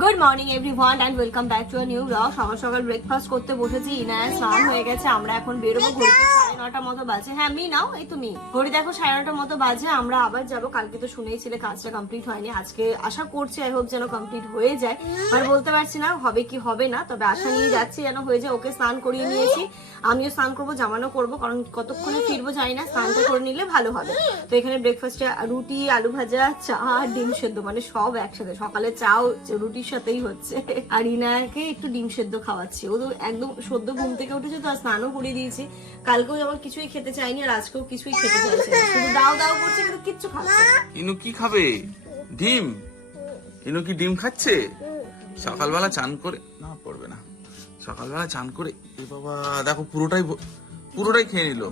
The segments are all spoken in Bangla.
Good morning everyone and welcome back to new blog সকাল সকাল ব্রেকফাস্ট করতে বসেছি ইনায় স্নান হয়ে গেছে আমরা এখন বেরোবো ঘড়িতে সাড়ে নটার মতো বাজে। হ্যাঁ মি নাও এই তুমি ঘড়ি দেখো সাড়ে নটার মতো বাজে আমরা আবার যাব। কালকে তো শুনেইছিলে কাজটা কমপ্লিট হয়নি। আজকে আশা করছি আই হোপ যেন কমপ্লিট হয়ে যায়। আর বলতে পারছি না হবে কি হবে না তবে আশা নিয়ে যাচ্ছি যেন হয়ে যায়। ওকে স্নান করিয়ে নিয়েছি। আমিও স্নান করব জামানো করব কারণ কতক্ষণে ফিরবো জানি না স্নানটা করে নিলে ভালো হবে। তো এখানে ব্রেকফাস্টে রুটি আলু ভাজা চা আর ডিম সেদ্ধ মানে সব একসাথে। সকালে চাও রুটির সাথেই হচ্ছে। আর ইনাকে একটু ডিম সেদ্ধ খাওয়াচ্ছি। ও তো একদম সদ্য ঘুম থেকে উঠেছে তো আর স্নানও করিয়ে দিয়েছি। কালকেও যেমন কিছুই খেতে চাইনি আর আজকেও কিছুই খেতে চাইছে শুধু দাও দাও করছে কিন্তু কিচ্ছু খাচ্ছে ইনু কি খাবে? ডিম? ইনু কি ডিম খাচ্ছে? সকালবেলা চান করে না পড়বে না। সকালবেলা চান করে এ বাবা দেখো পুরোটাই পুরোটাই খেয়ে নিল।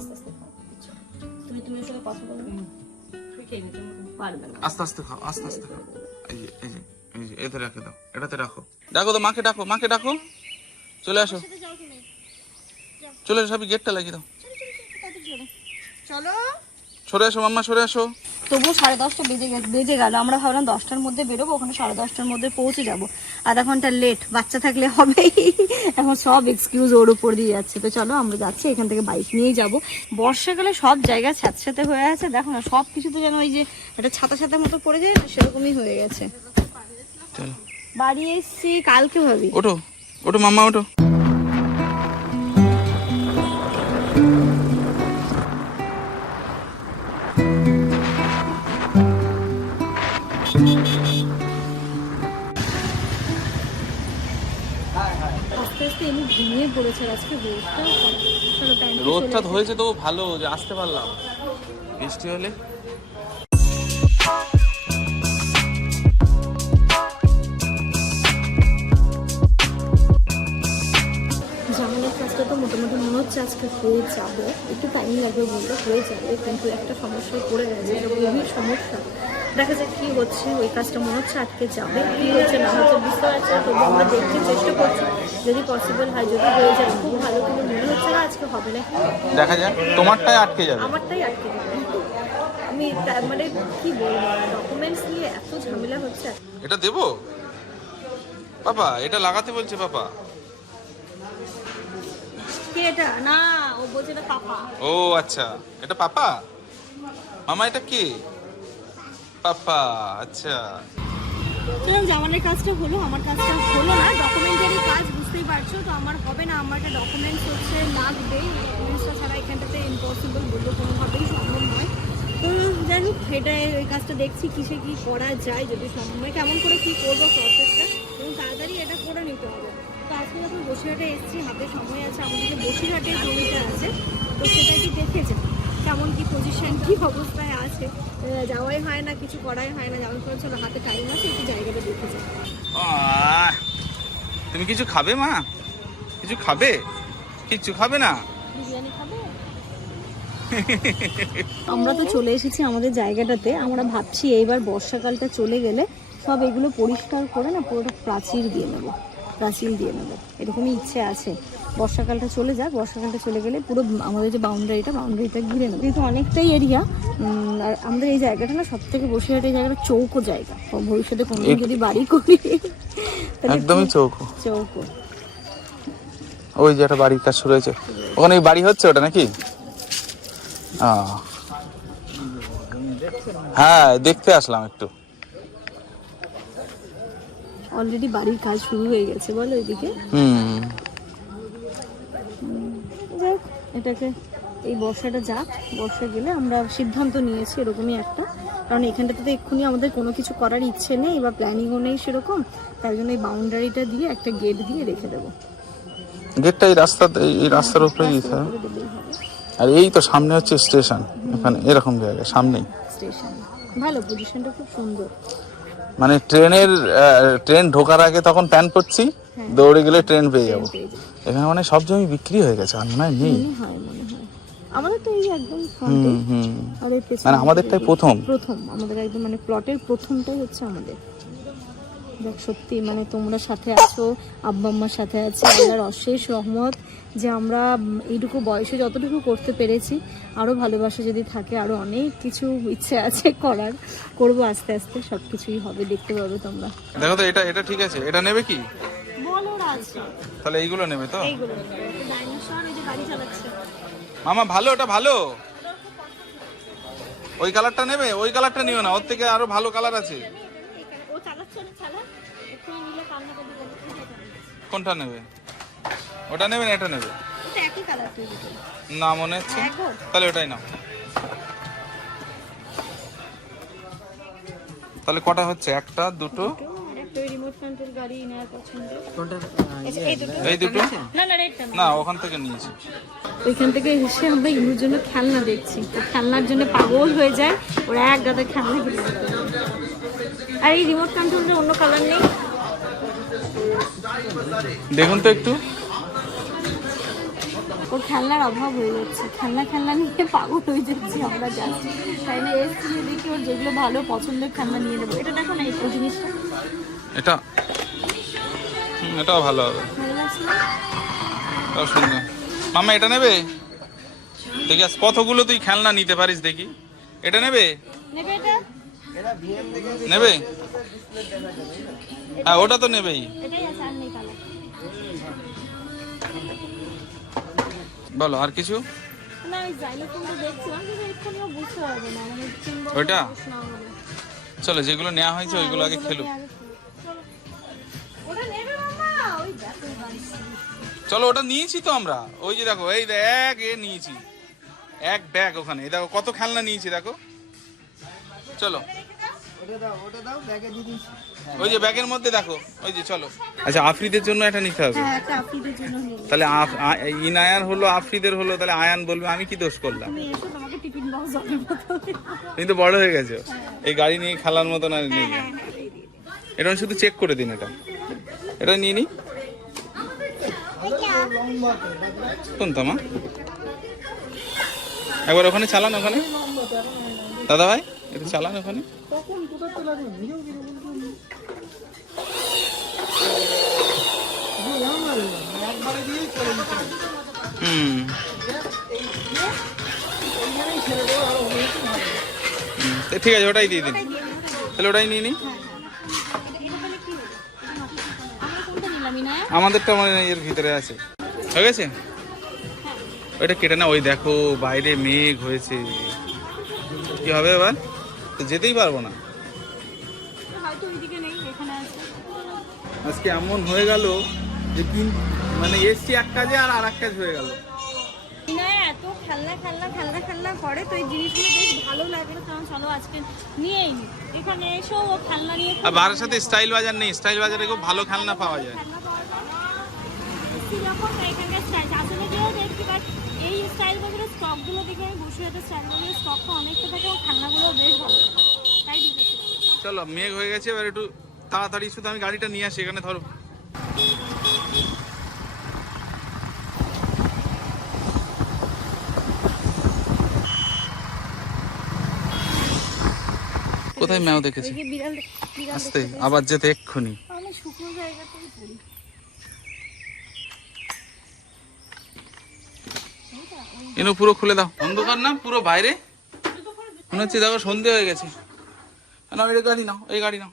তুমি তুমি ওর কথা বলবে আস্তে আস্তে খাও আস্তে আস্তে খাও। এই এই এই যে এতে রেখে দাও এটাতে রাখো। ডাকো তো মাকে ডাকো মাকে ডাকো। চলে আসো। চলে এসো সবই গেটটা লাগিয়ে দাও। চলো সরে আসো মাম্মা সরে আসো। তবুও সাড়ে দশটা বেজে গেছে বেজে গেল। আমরা ভাবলাম দশটার মধ্যে বেরোবো ওখানে সাড়ে দশটার মধ্যে পৌঁছে যাব। আধা ঘণ্টা লেট বাচ্চা থাকলে হবেই। এখন সব এক্সকিউজ ওর উপর দিয়ে যাচ্ছে। তো চলো আমরা যাচ্ছি এখান থেকে বাইক নিয়েই যাব। বর্ষাকালে সব জায়গা স্যাঁতস্যাঁতে হয়ে আছে। দেখো না সব কিছু তো যেন ওই যে একটা ছাতা ছাতা মতো পড়ে যায় সেরকমই হয়ে গেছে। চলো বাড়ি এসছি কালকে ভাবি ওঠো ওঠো মাম্মা ওঠো। আস্তে আস্তে এমনি ঘুমিয়ে পড়েছে আজকে রোদটাও কম। রোদটা হয়েছে তো ভালো যে আসতে পারলাম। বৃষ্টি হলে? হয়ে যাবে একটু টাইম লাগবে বলতে হয়ে যাবে কিন্তু একটা সমস্যায় পড়ে গেছে গভীর সমস্যা। দেখা যাক কি হচ্ছে ওই কাজটা মনে হচ্ছে আটকে যাবে কি হচ্ছে না হচ্ছে বুঝতে পারছি তবু আমরা দেখতে চেষ্টা করছি যদি পসিবল হয় যদি হয়ে যায় খুব ভালো কিন্তু মনে হচ্ছে না আজকে হবে না। দেখা যাক তোমারটাই আটকে যাবে। আমারটাই আটকে যাবে আমি মানে কি বলব ডকুমেন্টস নিয়ে এত ঝামেলা হচ্ছে। এটা দেবো? পাপা এটা লাগাতে বলছে কে এটা? না বলছে এটা পাপা। ও আচ্ছা। এটা পাপা? মামা এটা কি? পাপা আচ্ছা। কীরকম জামানের কাজটা হলো আমার কাজটা হলো না। ডকুমেন্টারি কাজ বুঝতেই পারছ? তো আমার হবে না আমার একটা ডকুমেন্টস হচ্ছে লাগবেই ডকুমেন্টসটা ছাড়া এখানটাতে ইম্পসিবল বলব কোনোভাবেই সম্ভব নয়। তো যাই হোক এটা এই কাজটা দেখছি কিসে কি করা যায় যদি সময় কেমন করে কি করব প্রসেসটা এবং তাড়াতাড়ি এটা করে নিতে হবে। আজকে যখন বসিরহাটে এসেছি হাতে সময় আছে আমাদের বসিরহাটের জমিটা আছে তো সেটা কি কেমন কি পজিশন কি অবস্থায় আছে? যাওয়াই হয় না কিছু করাই হয় না যেমন করে চলো হাতে টাইম আছে একটু জায়গাটা দেখে যাই। তুমি কিছু খাবে মা? কিছু খাবে? কিছু খাবে না? বিরিয়ানি খাবে? আমরা তো চলে এসেছি আমাদের জায়গাটাতে। আমরা ভাবছি এইবার বর্ষাকালটা চলে গেলে সব এগুলো পরিষ্কার করে না পুরোটা প্রাচীর দিয়ে নেব। প্রাচীর দিয়ে নেব। এরকমই ইচ্ছে আছে। বর্ষাকালটা চলে যাক বর্ষাকালটা চলে গেলে পুরো আমাদের যে বাউন্ডারিটা বাউন্ডারিটা ঘিরে নেব। কিন্তু অনেকটাই এরিয়া আর আমাদের এই জায়গাটা না সব থেকে বসিরহাট এই জায়গাটা চৌকো জায়গা। ভবিষ্যতে কোনোদিন যদি বাড়ি করি একদমই চৌকো। চৌকো। ওই যে একটা বাড়ির কাজ শুরু হয়েছে। ওখানে বাড়ি হচ্ছে ওটা নাকি। হ্যাঁ দেখতে আসলাম একটু। অলরেডি বাড়ির কাজ শুরু হয়ে গেছে বলো যাক এটাকে এই বর্ষাটা যাক বর্ষা গেলে আমরা সিদ্ধান্ত নিয়েছি এরকমই একটা। কারণ এখানটাতে তো এক্ষুনি আমাদের কোনো কিছু করার ইচ্ছে নেই বা প্ল্যানিংও নেই সেরকম। তাই জন্য এই বাউন্ডারিটা দিয়ে একটা গেট দিয়ে রেখে দেবো। গেটটা এই রাস্তা এই রাস্তার উপরে দিতে করে দিলেই হবে। আর এই তো সামনে হচ্ছে স্টেশন এখানে এরকম জায়গা সামনেই। স্টেশন ভালো পজিশনটা খুব সুন্দর। মানে ট্রেনের ট্রেন ঢোকার আগে তখন প্যান করছি দৌড়ে গেলে ট্রেন পেয়ে যাব। এখানে মানে সব জমি বিক্রি হয়ে গেছে আর মনে হয় নেই। হয় হয়। আমাদের তো এই একদম ফ্রন্টে হুম হুম। আর এই মানে আমাদেরটাই প্রথম। প্রথম আমাদের একদম মানে প্লটের প্রথমটাই হচ্ছে আমাদের। দেখ সত্যি মানে তোমরা সাথে আছো আব্বা আম্মার সাথে আছি আল্লাহর অশেষ রহমত যে আমরা এইটুকু বয়সে যতটুকু করতে পেরেছি আরও ভালোবাসা যদি থাকে আরও অনেক কিছু ইচ্ছে আছে করার করব আস্তে আস্তে সব কিছুই হবে দেখতে পাবে তোমরা। দেখো তো এটা এটা ঠিক আছে এটা নেবে কি? তাহলে এইগুলো নেবে তো? এইগুলো ডাইনোসর এই যে গাড়ি চালাচ্ছে। মামা ভালো ওটা ভালো? ওই কালারটা নেবে? ওই কালারটা নিও না ওর থেকে আরও ভালো কালার আছে। কোনটা নেবে? ওটা নেবে না এটা নেবে? না মনে হচ্ছে। হ্যাঁ তাহলে ওটাই নাও। তাহলে কটা হচ্ছে? একটা দুটো? একটা রিমোট কন্ট্রোল গাড়ি নেওয়ার পছন্দ। কোনটা? এই দুটো। না না রেডটা না ওখান থেকে নিয়েছি। ওইখান থেকে এসে আমরা ইনুর জন্য খেলনা দেখছি। খেলনার জন্য পাগল হয়ে যায়। ওরা এক গাদা খেলনা আর এই রিমোট কন্ট্রোলের অন্য কালার নেই? দেখুন তো একটু। ওর খেলনার অভাব হয়ে যাচ্ছে। খেলনা খেলনা নিয়ে পাগল হয়ে যাচ্ছি আমরা যাচ্ছি তাই না এসছি দেখি ওর যেগুলো ভালো পছন্দের খেলনা নিয়ে নেব। এটা দেখো না এই জিনিসটা। এটা এটাও ভালো হবে? এটাও সুন্দর। মামা এটা নেবে? দেখি আজ কতগুলো তুই খেলনা নিতে পারিস দেখি। এটা নেবে? নেবে এটা? নেবে? হ্যাঁ ওটা তো নেবেই। বলো আর কিছু? মানে ওইটা? চলো যেগুলো নেওয়া হয়েছে ওইগুলো আগে খেলুক। চলো। ওটা নিয়েছি তো আমরা। ওই যে দেখো এই দেখ এ নিয়েছি। এক ব্যাগ ওখানে। এই দেখো কত খেলনা নিয়েছি দেখো। চলো। ওই যে ব্যাগের মধ্যে দেখো ওই যে চলো। আচ্ছা আফ্রিদের জন্য একটা নিতে হবে। হ্যাঁ তাহলে ইনায়ার হলো আফ্রিদের হলো তাহলে আয়ান বলবে আমি কি দোষ করলাম? তুমি এসো তোমাকে টিফিন বক্স অর্ডার করতে হবে তুমি তো বড় হয়ে গেছো। এই গাড়ি নিয়ে খেলার মতন আর নেই। এটা আমি শুধু চেক করে দিন এটা। এটা নিয়ে নি। কোনটা মা একবার ওখানে চালান ওখানে। দাদা ভাই একটু চালান ওখানে। তখন কোথাও তো লাগবে নিজেও কীরকম একবারে দিয়েই চলে যেতে হুম। ঠিক আছে ওটাই দিয়ে দিন। তাহলে ওটাই নিয়ে নি আমরা কোনটা নিলাম আমাদেরটা মানে এর ভিতরে আছে। হয়ে গেছে? ওইটা কেটে না ওই দেখো বাইরে মেঘ হয়েছে। কি হবে এবার? তো যেতেই পারব না। আজকে এমন হয়ে গেল যে তিন মানে এসছি এক কাজে আর আর এক কাজ হয়ে গেল। এত খেলনা খেলনা খেলনা খেলনা করে তো এই জিনিসগুলো বেশ ভালো চলো আজকে নিয়েই এখানে এসো ও খেলনা নিয়ে আর বারের সাথে স্টাইল বাজার নেই। স্টাইল বাজারে খুব ভালো খেলনা পাওয়া যায়। যখন এখানকার স্টাইল আসলে গিয়েও দেখছি বাট এই স্টাইল বাজারের স্টকগুলো দেখে আমি বসে হাতে স্টাইল বাজারের স্টকটা অনেকটা থাকে ও খেলনাগুলো বেশ ভালো। তাই চলো মেঘ হয়ে গেছে এবার একটু তাড়াতাড়ি শুধু আমি গাড়িটা নিয়ে আসি এখানে ধরো। কোথায় ম্যাও দেখেছি? আসতে আবার যেতে এক্ষুনি আমি শুকনো জায়গাতেই পড়ি এনো পুরো খুলে দাও। অন্ধকার না, পুরো বাইরে। মনে হচ্ছে দেখো সন্ধে হয়ে গেছে। না এই গাড়ি নাও, এই গাড়ি নাও।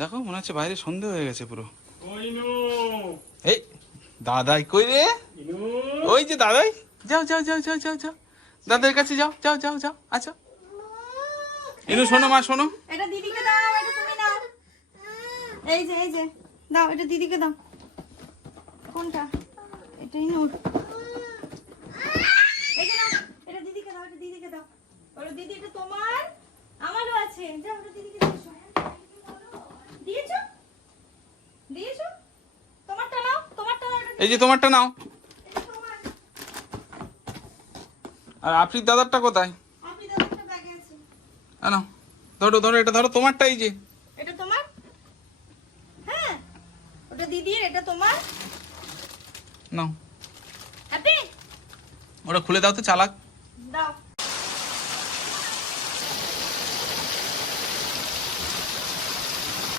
দেখো, মনে হচ্ছে বাইরে সন্ধে হয়ে গেছে পুরো। এই, দাদাই কই রে? ওই যে দাদাই। যাও যাও যাও যাও যাও যাও। দাদার কাছে যাও যাও যাও যাও আচ্ছা ইনু, শোনো মা, শোনো। এটা দিদিকে দাও, এটা তুমি নাও। এই যে এই যে, দাও, এটা দিদিকে দাও। কোনটা? এটাই নূর। নাও এটা দিদিকে দাও এটা দিদিকে দাও। ওটা দিদি এটা তোমার? আমারও আছে। যাও ওটা দিদিকে দিয়ে দিয়েছ? দিয়েছ? তোমারটা নাও তোমারটা নাও, এই যে তোমারটা নাও। তোমার আর আফ্রিদ দাদারটা কোথায়? দাও একটা ব্যাগে আছে। আ ধরো ধরো এটা ধরো তোমারটা এই যে। এটা তোমার? হ্যাঁ ওটা দিদির এটা তোমার? নাও। হ্যাপি? ওটা খুলে দাও তো চালাক। দাও।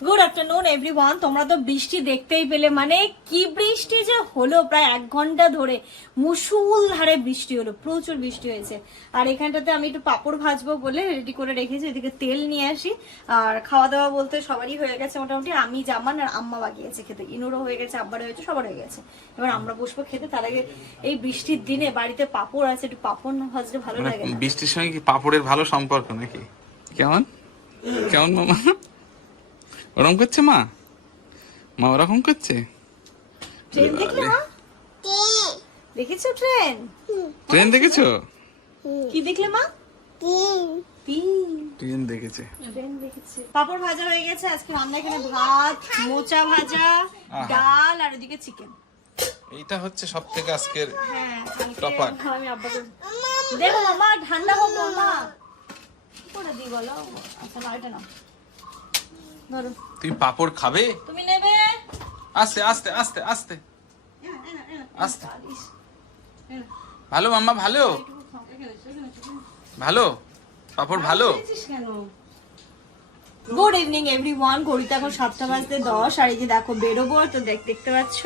গুড আফটারনুন এভরিওয়ান তোমরা তো বৃষ্টি দেখতেই পেলে। মানে কি বৃষ্টি যে হলো প্রায় এক ঘণ্টা ধরে। মুসুল ধারে বৃষ্টি হলো প্রচুর বৃষ্টি হয়েছে। আর এখানটাতে আমি একটু পাপড় ভাজবো বলে রেডি করে রেখেছি এদিকে তেল নিয়ে আসি। আর খাওয়া দাওয়া বলতে সবারই হয়ে গেছে মোটামুটি। আমি জামান আর আম্মা বাগিয়েছে খেতে। ইনুরও হয়ে গেছে আব্বার হয়েছে সবার হয়ে গেছে। এবার আমরা বসবো খেতে। তার আগে এই বৃষ্টির দিনে বাড়িতে পাপড় আছে একটু পাপড় না ভাজলে ভালো মানে লাগে বৃষ্টির সঙ্গে কি পাপড়ের ভালো সম্পর্ক নাকি? কেমন? কেমন মামা? ওরকম করছে মা? মা ওরকম করছে? ট্রেন দেখলে মা? দেখেছ ট্রেন ট্রেন দেখেছ? কি দেখলে মা? তিন। ট্রেন দেখেছে। ট্রেন পাপড় ভাজা হয়ে গেছে আজকে রান্না এখানে ভাত মোচা ভাজা ডাল আর ওদিকে চিকেন এইটা হচ্ছে সব থেকে আজকের হ্যাঁ টপার। আমি আব্বাকে দেখো মামা ঠান্ডা হোক মামা কি করে দিই বলো? আচ্ছা না এটা না ধরো। তুমি পাপড় খাবে? তুমি নেবে। আস্তে আস্তে আস্তে আস্তে। আস্তে। ভালো মাম্মা ভালো। ভালো? পাপড় ভালো গুড ইভিনিং এভরিওয়ান ঘড়িতে এখন সাতটা বাজতে দশ আর এই যে দেখো বেরোবো তো দেখ দেখতে পাচ্ছ?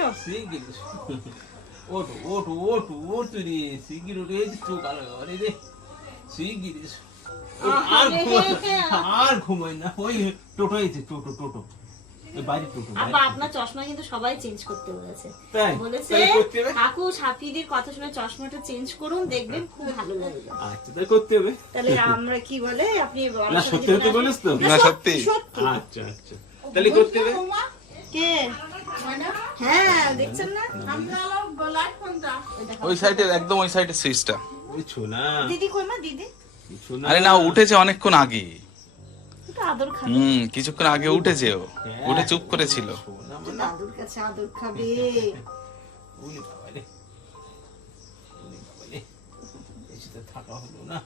ওটো ওটো ওটো ওটো রে ওটো এই তো কালো রে। রে শিগগির আর ঘুমাই আর ঘুমাই না। ওই টোটো এসে টোটো টোটো। টোটো আপা আপনার চশমা কিন্তু সবাই চেঞ্জ করতে বলেছে। বলেছে তাই করতে হবে? কাকু সাফিদির কথা শুনে চশমাটা চেঞ্জ করুন দেখবেন খুব ভালো লাগবে। আচ্ছা তাই করতে হবে। তাহলে আমরা কি বলে আপনি না সত্যি যদি বলিস তো? না সত্যি। সত্যি। আচ্ছা আচ্ছা। তাহলে করতে হবে? কে? হ্যাঁ দেখছেন না? ওই সাইডে একদম ওই সাইডে সুইচটা দিদি কই মা? দিদি? আরে না উঠেছে অনেকক্ষণ আগে। একটু হুম কিছুক্ষণ আগে উঠেছে ও। উঠে চুপ করেছিল। থাকা হলো না।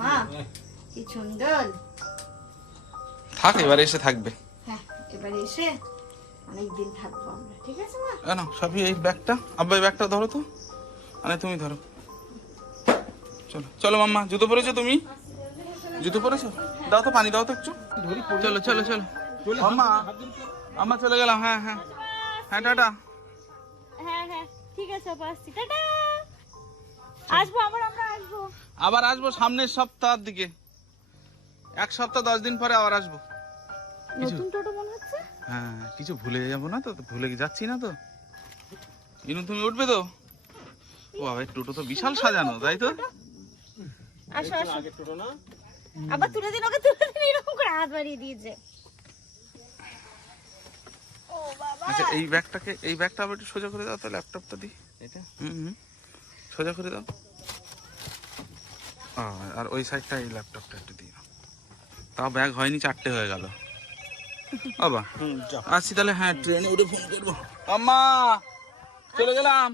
মা? কি সুন্দর। থাক এবারে এসে থাকবে। হ্যাঁ এবারে এসে অনেকদিন থাকব আমরা। ঠিক আছে মা? কেন সবই এই ব্যাগটা। আব্বা এই ব্যাগটা ধরো তো। আরে তুমি ধরো। চলো চলো মাম্মা জুতো পরেছো তুমি? জুতো পরেছো? দাও তো পানি দাও তো একটু। চলো চলো চলো। মাম্মা আম্মা চলে গেলাম হ্যাঁ হ্যাঁ। হ্যাঁ টাটা। হ্যাঁ হ্যাঁ ঠিক আছে আসছি। টাটা! আসব আবার আমরা আসব। আবার আসব সামনের সপ্তাহের দিকে। এক সপ্তাহ দশ দিন পরে আবার আসব। নতুন টোটো মনে হচ্ছে? হ্যাঁ কিছু ভুলে যাব না তো ভুলে যাচ্ছি না তো। ইনু তুমি উঠবে তো? ও বাবা টোটো তো বিশাল সাজানো তাই তো আসো আসো। আবার তুলে দিন ওকে তুলে দিন এরকম করে হাত বাড়িয়ে দিয়েছে। আচ্ছা এই ব্যাগটাকে এই ব্যাগটা আবার একটু সোজা করে দাও তো ল্যাপটপটা দি। এটা? হুম হুম। সোজা করে দাও। আর ওই সাইডটা এই ল্যাপটপটা একটু দিও। তাও ব্যাগ হয়নি চারটে হয়ে গেল। বাবা আসছি তাহলে হ্যাঁ ট্রেনে উঠে ফোন করব। আম্মা চলে গেলাম।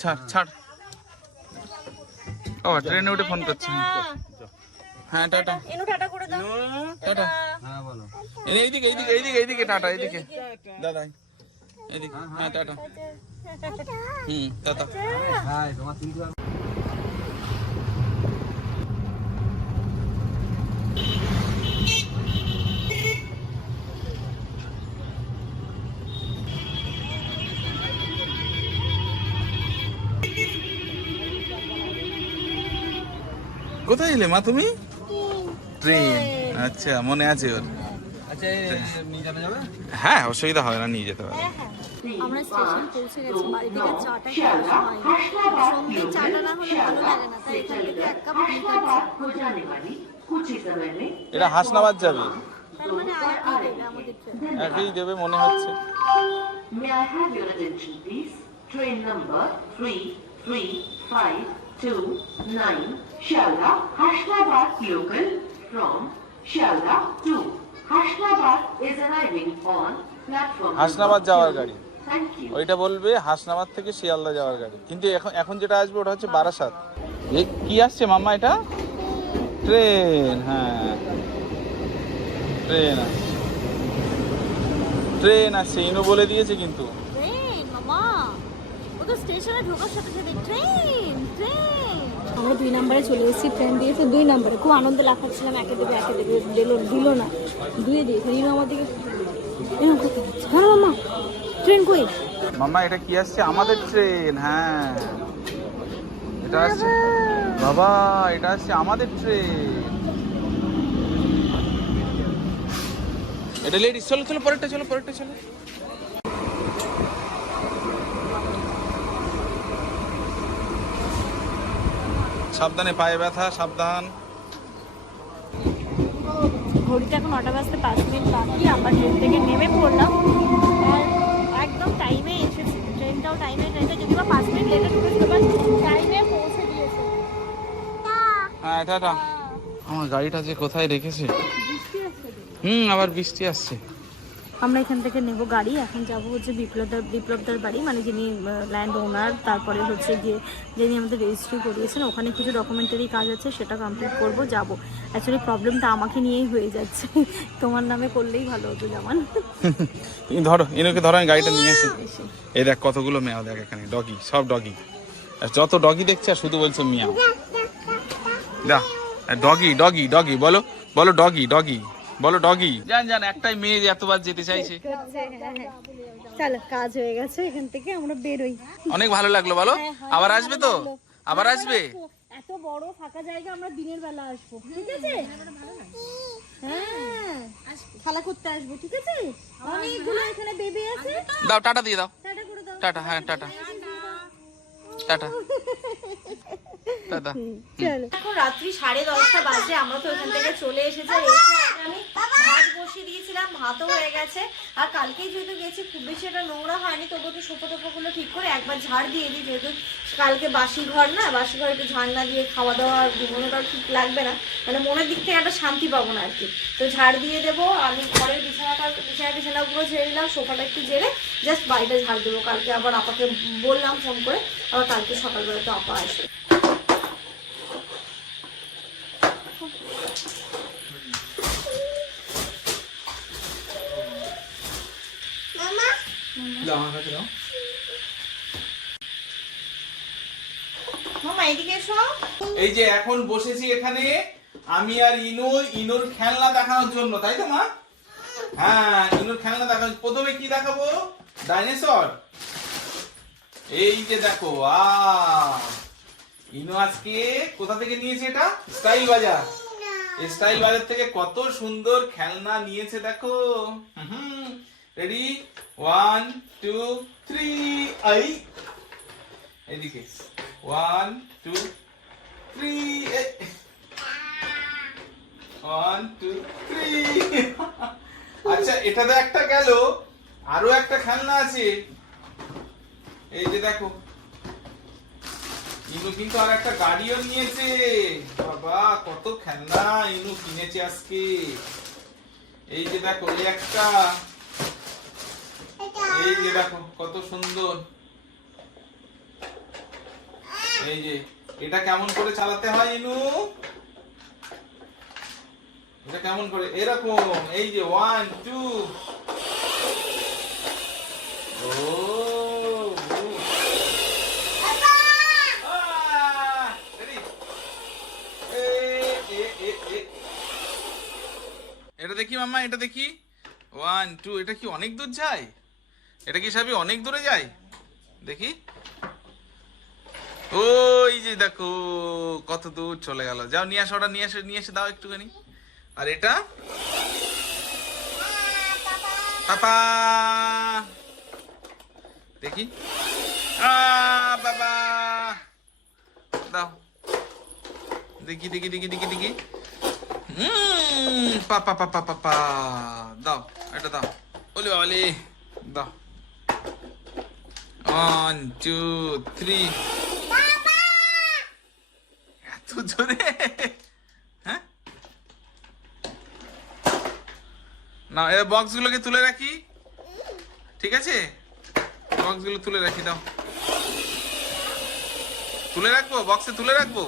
ছাড় ছাড়। বাবা ট্রেনে উঠে ফোন করছি। হ্যাঁ টাটা। এনু টাটা করে দাও। টাটা। হ্যাঁ বলো। এই এইদিকে এইদিকে এইদিকে এইদিকে টাটা এইদিকে। দাদা এইদিকে। হ্যাঁ টাটা। হুম টাটা। হাই তোমার কিন্তু কোথায় এলে মা তুমি? ট্রেন আচ্ছা মনে আছে ওর। আচ্ছা হ্যাঁ অসুবিধা হবে না নিয়ে যেতে পারবে আমরা স্টেশন পৌঁছে গেছি বাড়ি থেকে চাটা খেয়ে সময় সন্ধ্যে চাটা না হলে ভালো লাগে না তাই এখান থেকে এক কাপ টি খাচ্ছি। এটা হাসনাবাদ যাবে। মানে দেবে একই দেবে মনে হচ্ছে। May I have your attention, please? Train number 335229 Shalda, Hashnabad local from Shalda to Hashnabad is arriving on platform. Hasnabad যাওয়ার গাড়ি। ওইটা বলবে হাসনাবাদ থেকে শিয়ালদা যাওয়ার গাড়ি। কিন্তু এখন এখন যেটা আসবে ওটা হচ্ছে বারাসাত কি আসছে মাম্মা এটা? ট্রেন হ্যাঁ। ট্রেন আসছে। ট্রেন আসছে ইনো বলে দিয়েছে কিন্তু। মামা ও তো স্টেশনে ঢোকার সাথে সাথে ট্রেন ট্রেন। আমরা দুই নম্বরে চলে এসেছি ট্রেন দিয়েছে দুই নম্বরে। খুব আনন্দ লাফাচ্ছিলাম একে দেবে একে দেবে দিল দিল না। দুয়ে দিয়েছে রিনু আমার দিকে এরকম করতে হচ্ছে ধরো মামা ট্রেন কই? মাম্মা এটা কি আসছে? আমাদের ট্রেন হ্যাঁ। এটা আসছে। বাবা এটা আসছে আমাদের ট্রেন। এটা লেডিস চলো চলো পরেরটা চলো পরেরটা চলো। সাবধানে পায়ে ব্যথা সাবধান। ঘড়িতে এখন নটা বাজতে পাঁচ মিনিট বাকি আমরা ট্রেন থেকে নেমে পড়লাম। আর একদম টাইমে এসেছি। ট্রেনটাও টাইমে ট্রেনটা যদি বা পাঁচ মিনিট লেটে ঢুকেছিল বাট টাইমে পৌঁছে দিয়েছে। হ্যাঁ টাটা। আমার গাড়িটা যে কোথায় রেখেছে? হুম আবার বৃষ্টি আসছে। আমরা এখান থেকে নেব গাড়ি। এখন যাব হচ্ছে বিপ্লবদার বিপ্লবদার বাড়ি মানে যিনি ল্যান্ড ওনার তারপরে হচ্ছে গিয়ে যিনি আমাদের রেজিস্ট্রি করিয়েছেন ওখানে কিছু ডকুমেন্টারি কাজ আছে সেটা কমপ্লিট করব যাব। অ্যাকচুয়ালি প্রবলেমটা আমাকে নিয়েই হয়ে যাচ্ছে। তোমার নামে করলেই ভালো হতো যেমন তুমি ধরো ইনুকে ধরো আমি গাড়িটা নিয়ে আসি এই দেখ কতগুলো মেয়াও দেখ এখানে ডগি সব ডগি আর যত ডগি দেখছে আর শুধু বলছো মিয়াও। দা ডগি ডগি ডগি বলো বলো ডগি ডগি বলো ডগি জান জান একটাই মেয়ে এতবার যেতে চাইছে। চলো কাজ হয়ে গেছে এখান থেকে আমরা বেরোই। অনেক ভালো লাগল বলো। আবার আসবে তো? আবার আসবে? এত বড় ফাঁকা জায়গা আমরা দিনের বেলা আসব ঠিক আছে? হ্যাঁ খেলা করতে আসব ঠিক আছে? অনেকগুলো এখানে বেবি আছে। দাও টাটা দিয়ে দাও। টাটা করে দাও। টাটা হ্যাঁ টাটা। টাটা। ঝাড় কালকে বাসি ঘর না বাসি ঘরে একটু দিয়ে খাওয়া দাওয়া ঠিক লাগবে না। মানে মনের দিক থেকে একটা শান্তি পাবো না আর কি। তো ঝাড় দিয়ে দেবো আমি ঘরের বিছানাটা, বিছানা বিছানাগুলো ঝেড়ে দিলাম সোফাটা একটু ঝেড়ে জাস্ট বাড়িটা ঝাড় দেবো। কালকে আবার আপাকে বললাম ফোন করে আবার কালকে সকালবেলা তো আপা আসবে। এই যে এখন বসেছি এখানে আমি আর ইনু ইনুর খেলনা দেখানোর জন্য তাই তো মা? হ্যাঁ ইনুর খেলনা দেখানো প্রথমে কি দেখাবো? ডাইনোসর? এই যে দেখো আ ইনু আজকে কোথা থেকে নিয়েছে এটা? স্টাইল বাজার। স্টাইল বাজার থেকে কত সুন্দর খেলনা নিয়েছে দেখো। রেডি ওয়ান টু থ্রি আই এদিকে। One two three one two three আচ্ছা এটা তো একটা গেল। আরও একটা খেলনা আছে। এই যে দেখো। ইনু কিন্তু আর একটা গাড়িও নিয়েছে। বাবা, কত খেলনা ইনু কিনেছে আজকে। এই যে দেখো, এই একটা। এই যে দেখো, কত সুন্দর। এই যে, এটা কেমন করে চালাতে হয় ইনু? এটা কেমন করে? এরকম। এই যে ওয়ান টু ও। আহ, ready? এ, এ, এ, এ। এটা দেখি মাম্মা, এটা দেখি। ওয়ান টু এটা কি অনেক দূর যায়? এটা কি সাবি অনেক দূরে যায়? দেখি। ওই যে দেখো, কত দূর চলে গেল। যাও, নিয়ে আসো ওটা, নিয়ে এসে নিয়ে এসে দাও একটুখানি। আর এটা? দেখি। বাবা দাও। দেখি দেখি দেখি দেখি দেখি। হুম পাপা পাপা পাপা দাও এটা দাও। ওলে বাবালে। দাও। ওয়ান টু থ্রি এত জোরে? হ্যাঁ? না এ বক্সগুলোকে তুলে রাখি। ঠিক আছে? বক্সগুলো তুলে রাখি দাও। তুলে রাখব? বক্সে তুলে রাখব?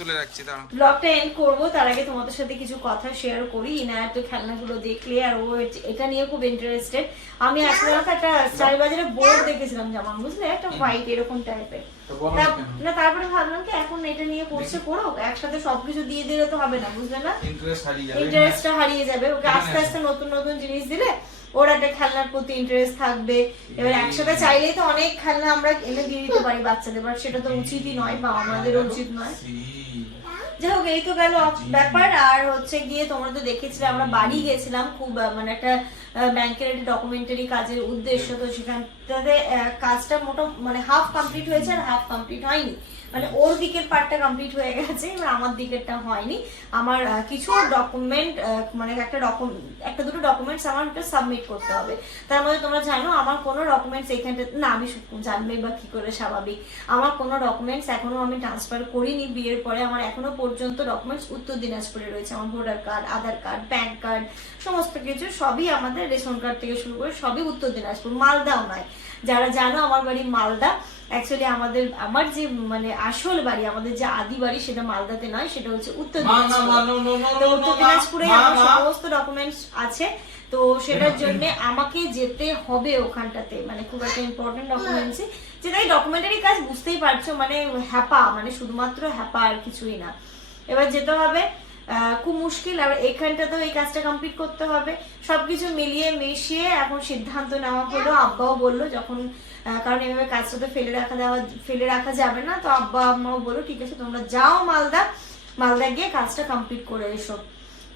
তুলে রাখছি দাঁড়াও। ব্লগটা এন্ড করব তার আগে তোমাদের সাথে কিছু কথা শেয়ার করি। ইনায়াত তো খেলনাগুলো দেখলে আর ও এটা নিয়ে খুব ইন্টারেস্টেড আমি এখন একটা চারি বাজারে বোর্ড দেখেছিলাম যেমন বুঝলে? একটা হোয়াইট এরকম টাইপের? না তারপরে ভাবলাম কি এখন এটা নিয়ে করছে করো একসাথে সবকিছু দিয়ে দিলে তো হবে না বুঝলে না? ইন্টারেস্ট হারিয়ে যাবে ইন্টারেস্টটা হারিয়ে যাবে। ওকে আস্তে আস্তে নতুন নতুন জিনিস দিলে ওর একটা খেলনার প্রতি ইন্টারেস্ট থাকবে। এবার একসাথে চাইলেই তো অনেক খেলনা আমরা এনে দিয়ে দিতে পারি বাচ্চাদের বাট সেটা তো উচিতই নয় বা আমাদের উচিত নয়। যাই হোক এই তো গেল ব্যাপার। আর হচ্ছে গিয়ে তোমরা তো দেখেছিলে আমরা বাড়ি গেছিলাম খুব মানে একটা ব্যাংকের একটা ডকুমেন্টারি কাজের উদ্দেশ্য। তো সেখানটাতে কাজটা মোটা মানে হাফ কমপ্লিট হয়েছে আর হাফ কমপ্লিট হয়নি। মানে ওর দিকের পার্টটা কমপ্লিট হয়ে গেছে, এবার আমার দিকেরটা হয়নি। আমার কিছু ডকুমেন্ট মানে একটা ডকুমেন্ট একটা দুটো ডকুমেন্টস আমার সাবমিট করতে হবে। তার মধ্যে তোমরা জানো, আমার কোনো ডকুমেন্টস এখানটা না, আমি জানবে বা কি করে স্বাভাবিক। আমার কোনো ডকুমেন্টস এখনও আমি ট্রান্সফার করিনি, বিয়ের পরে আমার এখনও পর্যন্ত ডকুমেন্টস উত্তর দিনাজপুরে রয়েছে। আমার voter card Aadhaar card PAN card সমস্ত কিছু সবই আমাদের রেশন কার্ড থেকে শুরু করে সবই উত্তর দিনাজপুর, মালদাও নয়। যারা জানো আমার বাড়ি মালদা। অ্যাকচুয়ালি আমাদের আমার যে মানে আসল বাড়ি আমাদের যে আদি বাড়ি সেটা মালদাতে নয় সেটা হচ্ছে উত্তর দিনাজপুর। উত্তর আমার সমস্ত ডকুমেন্টস আছে। তো সেটার জন্য আমাকে যেতে হবে ওখানটাতে। মানে খুব একটা ইম্পর্টেন্ট ডকুমেন্টস যেটা এই ডকুমেন্টারি কাজ বুঝতেই পারছ মানে হ্যাপা মানে শুধুমাত্র হ্যাপা আর কিছুই না। এবার যেতে হবে খুব মুশকিল। আর এখানটাতেও এই কাজটা কমপ্লিট করতে হবে। সবকিছু মিলিয়ে মিশিয়ে এখন সিদ্ধান্ত নেওয়া হলো। আব্বাও বলল যখন কারণ এভাবে কাজটা তো ফেলে রাখা দেওয়া, ফেলে রাখা যাবে না। তো আব্বা আম্মাও বলল, ঠিক আছে, তোমরা যাও মালদা। মালদা গিয়ে কাজটা কমপ্লিট করে এসো।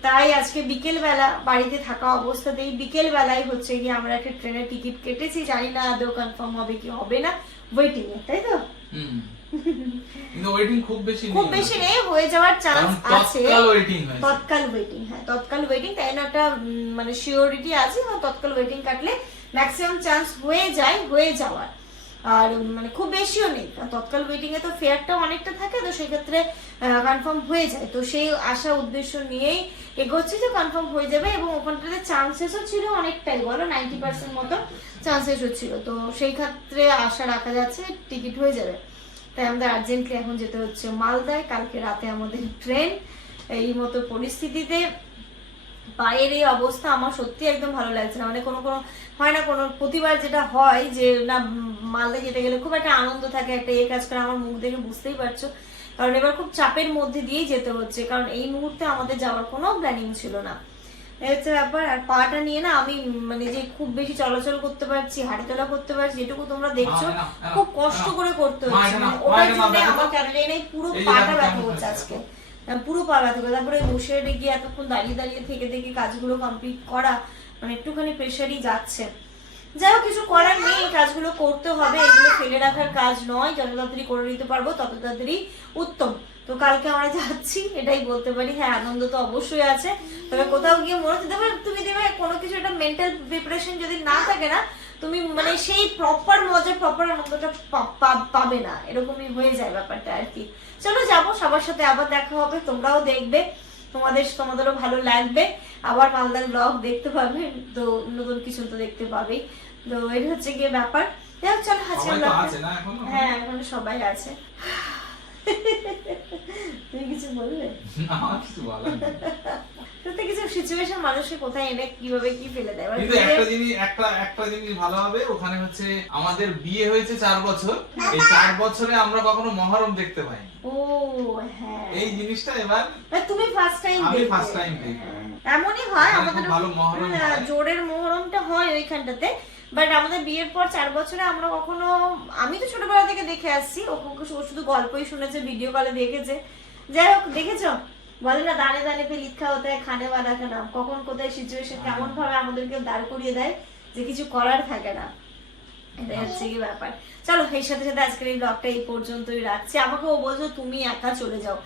তাই আজকে বিকেল বেলা বাড়িতে থাকা অবস্থাতেই বিকেল বেলায় হচ্ছে গিয়ে আমরা একটা ট্রেনের টিকিট কেটেছি। জানি না আদৌ কনফার্ম হবে কি হবে না। ওয়েটিং এ, তাই তো? হুম। কিন্তু ওয়েটিং খুব বেশি খুব বেশি নেই হয়ে যাওয়ার চান্স আছে। তৎকাল ওয়েটিং হয়েছে। তৎকাল ওয়েটিং হ্যাঁ তৎকাল ওয়েটিং তাই না? একটা মানে শিওরিটি আছে এবং তৎকাল ওয়েটিং কাটলে ম্যাক্সিমাম চান্স হয়ে যায় হয়ে যাওয়ার। আর মানে খুব বেশিও নেই তৎকাল ওয়েটিং এ তো ফেয়ারটা অনেকটা থাকে তো সেক্ষেত্রে কনফার্ম হয়ে যায়। তো সেই আশা উদ্দেশ্য নিয়েই এগোচ্ছি যে কনফার্ম হয়ে যাবে এবং ওখানটাতে চান্সেসও ছিল অনেকটাই বলো নাইনটি পার্সেন্ট মতো চান্সেসও ছিল। তো সেই ক্ষেত্রে আশা রাখা যাচ্ছে টিকিট হয়ে যাবে। তাই আমাদের আর্জেন্টলি এখন যেতে হচ্ছে মালদায় কালকে রাতে আমাদের ট্রেন। এই মতো পরিস্থিতিতে পায়ের এই অবস্থা আমার সত্যি একদম ভালো লাগছে না। মানে কোনো কোনো হয় না কোনো প্রতিবার যেটা হয় যে না উম, মালদা যেতে গেলে খুব একটা আনন্দ থাকে একটা এ কাজ করে আমার মুখ দেখে বুঝতেই পারছ। কারণ এবার খুব চাপের মধ্যে দিয়েই যেতে হচ্ছে। কারণ এই মুহূর্তে আমাদের যাওয়ার কোনো প্ল্যানিং ছিল না। এই হচ্ছে ব্যাপার আর পাটা নিয়ে না আমি মানে যে খুব বেশি চলাচল করতে পারছি হাঁটাচলা করতে পারছি যেটুকু তোমরা দেখছ খুব কষ্ট করে করতে হচ্ছে। মানে ওটার জন্য আমার কেন জানি না এই পুরো পাটা ব্যথা হচ্ছে হচ্ছে। আজকে। পুরো পা ব্যথা করে তারপরে বসে গিয়ে এতক্ষণ দাঁড়িয়ে দাঁড়িয়ে থেকে থেকে কাজগুলো কমপ্লিট করা মানে একটুখানি প্রেশারই যাচ্ছে। যাই হোক কিছু করার নেই এই কাজগুলো করতে হবে। এগুলো ফেলে রাখার কাজ নয়। যত তাড়াতাড়ি করে নিতে পারব তত তাড়াতাড়ি উত্তম। তো কালকে আমরা যাচ্ছি এটাই বলতে পারি। হ্যাঁ আনন্দ তো অবশ্যই আছে। তবে কোথাও গিয়ে মনে হচ্ছে দেখবে তুমি দেখবে কোনো কিছু একটা মেন্টাল প্রিপারেশন যদি না থাকে না তুমি মানে সেই প্রপার মজা প্রপার আনন্দটা পাবে না। এরকমই হয়ে যায় ব্যাপারটা আর কি। চলো যাব সবার সাথে আবার দেখা হবে তোমরাও দেখবে। তোমাদের তোমাদেরও ভালো লাগবে। আবার মালদার ব্লগ দেখতে পাবে তো নতুন কিছু তো দেখতে পাবেই। তো এটা হচ্ছে গিয়ে ব্যাপার। যাই হোক, চলো আজকে হ্যাঁ এখন সবাই আছে। তুমি কিছু বলবে? কিছু বলার নেই। কিছু সিচুয়েশন মানুষকে কোথায় এনে কীভাবে কি ফেলে দেয়? কিন্তু একটা জিনিস একটা একটা জিনিস ভালো হবে ওখানে হচ্ছে আমাদের বিয়ে হয়েছে চার বছর। এই চার বছরে আমরা কখনো মহরম দেখতে পাই ও হ্যাঁ। এই জিনিসটা এবার তুমি ফার্স্ট টাইম আমি first time দেখব। এমনই হয় আমাদের ভালো মহরম হ্যাঁ, জোরের মহরমটা হয় ওইখানটাতে। বাট আমাদের বিয়ের পর চার বছরে আমরা কখনো, আমি তো ছোটবেলা থেকে দেখে আসছি, ও শুধু গল্পই শুনেছে ভিডিও কলে দেখেছে। যাই হোক, দেখেছ? বলে না দানে দানে পে লিখা হতে খানে বাদা খানা। কখন, কোথায় সিচুয়েশন কেমন ভাবে আমাদেরকে দাঁড় করিয়ে দেয় যে কিছু করার থাকে না। কি ব্যাপার। চলো, এর সাথে সাথে আজকের এই ব্লগটা এই পর্যন্তই রাখছি। আমাকে ও বলছো, তুমি একা চলে যাও।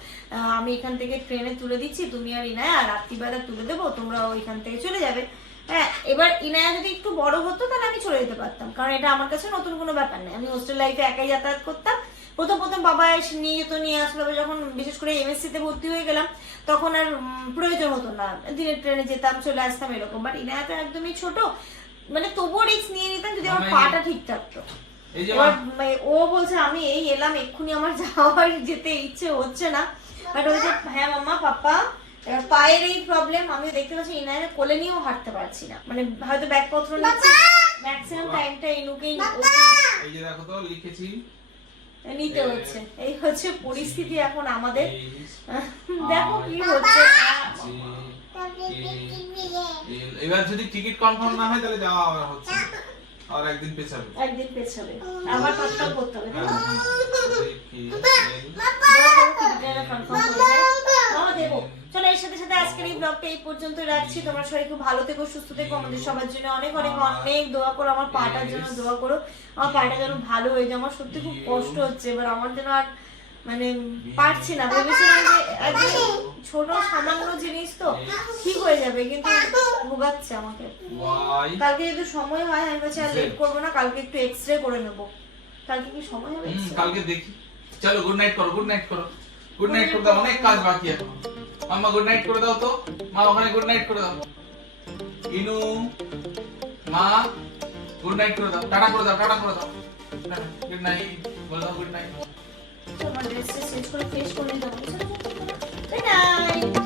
আমি এখান থেকে ট্রেনে তুলে দিচ্ছি, তুমি আর ইনায় আর রাত্রিবেলা তুলে দেবো তোমরা ওইখান থেকে চলে যাবে। হ্যাঁ এবার ইনায়া যদি একটু বড় হতো তাহলে আমি চলে যেতে পারতাম। কারণ এটা আমার কাছে নতুন কোনো ব্যাপার নেই আমি হোস্টেল লাইফে একাই যাতায়াত করতাম। প্রথম প্রথম বাবা এসে নিয়ে যেত নিয়ে আসলো যখন বিশেষ করে এমএসসি তে ভর্তি হয়ে গেলাম তখন আর প্রয়োজন হতো না। দিনের ট্রেনে যেতাম চলে আসতাম এরকম। বাট ইনায়া তো একদমই ছোট। মানে তবুও রিস্ক নিয়ে নিতাম যদি আমার মানে- পাটা ঠিক থাকতো। মানে ও বলছে আমি এই এলাম এক্ষুনি আমার যাওয়ার যেতে ইচ্ছে হচ্ছে না। বাট ওই যে হ্যাঁ মাম্মা পাপ্পা এবার পায়ের এই প্রবলেম আমি দেখতে পাচ্ছি ইনায়ের কোলে নিয়েও হাঁটতে পারছি না মানে হয়তো ব্যাগপত্র নিচ্ছি ম্যাক্সিমাম টাইমটা ইনুকেই এই যে দেখো তো লিখেছি নিতে হচ্ছে এই হচ্ছে পরিস্থিতি এখন আমাদের দেখো কি হচ্ছে এবার যদি টিকিট কনফার্ম না হয় তাহলে যাওয়া আবার হচ্ছে। আর একদিন পেছাবে। একদিন পেছাবে। আবার করতে হবে হ্যাঁ? হ্যাঁ। হয়ে। চলো এর সাথে সাথে আজকের এই ব্লগটা এই পর্যন্ত রাখছি। তোমরা সবাই খুব ভালো থেকো সুস্থ থেকো। আমাদের সবার জন্য অনেক অনেক অনেক দোয়া করো আমার পাটার জন্য দোয়া করো। আমার পাটা যেন ভালো হয়ে যায়। আমার সত্যি খুব কষ্ট হচ্ছে। এবার আমার যেন আর মানে পারছি না। ভেবেছিলাম যে একদম ছোট সামান্য জিনিস তো ঠিক হয়ে যাবে কিন্তু ভোগাচ্ছে আমাকে। কালকে যদি সময় হয় আমি বলছি আর লেট করব না কালকে একটু এক্স রে করে নেব। কালকে কি সময় হবে কালকে দেখি। চলো গুড নাইট করো গুড নাইট করো। গুড নাইট করে দাও অনেক কাজ বাকি এখন। মাম্মা গুড নাইট করে দাও তো। মা ওখানে গুড নাইট করে দাও। ইনু মা গুড নাইট করে দাও। টাটা করে দাও টাটা করে দাও। গুড নাইট বলো গুড নাইট তোমার ড্রেসটা চেঞ্জ করে ফ্রেশ করে নিতে তাই নাইট